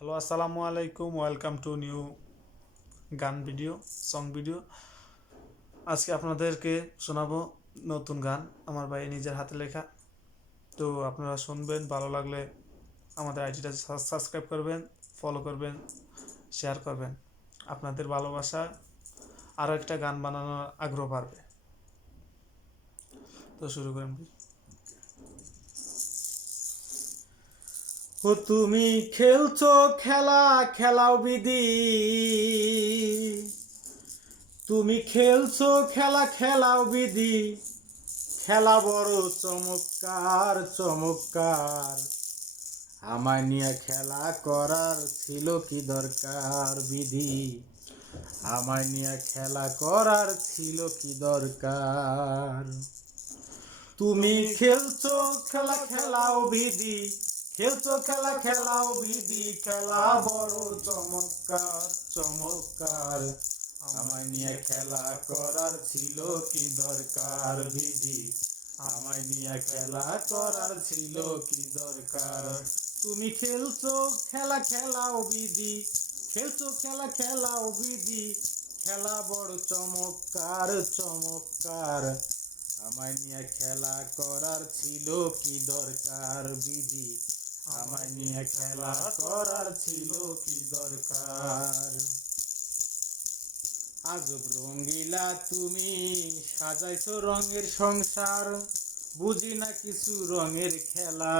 Hello, আসসালামু আলাইকুম। Welcome to new গান ভিডিও, সং ভিডিও। আজকে আপনাদেরকে শোনাবো নতুন গান, আমার ভাই নিজের হাতে লেখা। তো আপনারা শুনবেন, ভালো লাগলে আমাদের আইডিটা সাবস্ক্রাইব করবেন, ফলো করবেন, শেয়ার করবেন। আপনাদের ভালোবাসা আরও একটা গান বানানোর আগ্রহ বাড়বে। তো শুরু করেন। ও তুমি খেলছো খেলা, খেলাও বিধি। তুমি খেলছো খেলা, খেলাও বিধি। খেলা বড় চমৎকার চমৎকার। আমায় নিয়ে খেলা করার ছিল কি দরকার বিধি। আমায় নিয়ে খেলা করার ছিল কি দরকার। তুমি খেলছো খেলা, খেলাও বিধি। খেলছো খেলা, খেলাও বিধি। খেলা বড় চমৎকার চমৎকার। আমায় নিয়ে খেলা করার ছিল কি দরকার বিধি। আমায় নিয়ে খেলা করার ছিল কি দরকার। তুমি খেলছো খেলা, খেলাও বিধি। খেলছো খেলা, খেলাও বিধি। খেলা বড় চমৎকার চমৎকার। আমায় নিয়ে খেলা করার ছিল কি দরকার বিধি। আমায় নিয়ে খেলা করার ছিল কি দরকার। আজব রঙ্গিলা তুমি সাজাইছো রঙের সংসার। বুঝি না কিছু রঙের খেলা,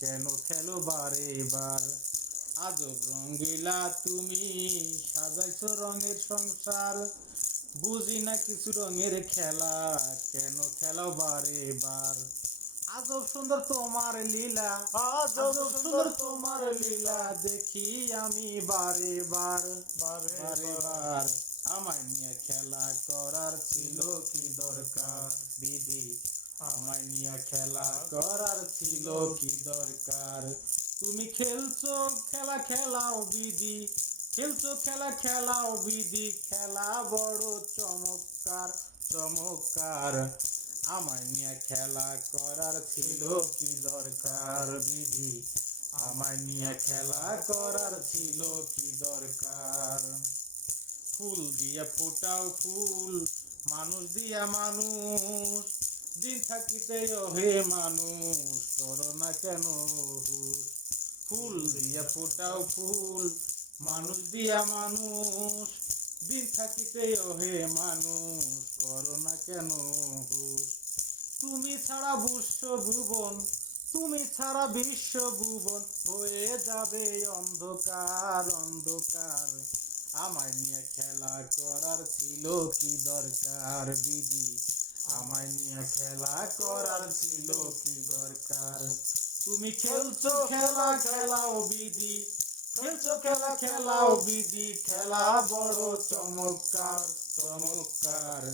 কেন খেলো বারে বার। আজব রঙ্গিলা তুমি সাজাইছো রঙের সংসার। বুঝি না কিছু রঙের খেলা, কেন খেলাও বারে বার। আজব সুন্দর তোমার লীলা, আজব সুন্দর তোমার লীলা। দেখি আমি বারে বার বারে বার। আমায় নিয়ে খেলা করার ছিল কি দরকার বিধি। আমায় নিয়ে খেলা করার ছিল কি দরকার। তুমি খেলছো খেলা, খেলাও বিধি। খেলছো খেলা, খেলাও বিধি। খেলা বড় চমৎকার চমৎকার। আমায় নিয়ে খেলা করার ছিল কি দরকার বিধি। আমায় নিয়ে খেলা করার ছিল কি দরকার। ফুল দিয়া ফুটাও ফুল, মানুষ দিয়া মানুষ। দিন থাকিতে হে মানুষ, করো না কেন হুশ। ফুল দিয়া ফুটাও ফুল, মানুষ দিয়া মানুষ। দিন থাকিতে হে মানুষ, করো না কেন হুশ। তুমি ছাড়া বিশ্ব ভুবন, তুমি ছাড়া বিশ্ব ভুবন হয়ে যাবে অন্ধকার অন্ধকার। আমায় নিয়ে খেলা করার ছিল কি দরকার বিধি। আমায় নিয়ে খেলা করার ছিল কি দরকার। তুমি খেলছো খেলা, খেলাও বিধি। খেলছো খেলা, খেলাও বিধি। খেলা বড় চমৎকার চমৎকার।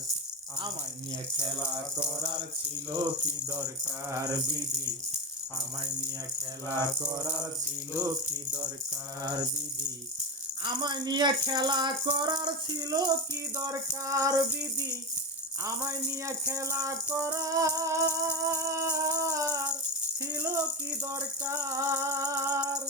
আমায় নিয়ে খেলা করার ছিল কি দরকার বিধি। আমায় নিয়ে খেলা করার ছিল কি দরকার বিধি। আমায় নিয়ে খেলা করার ছিল কি দরকার বিধি। আমায় নিয়ে খেলা করার ছিল কি দরকার।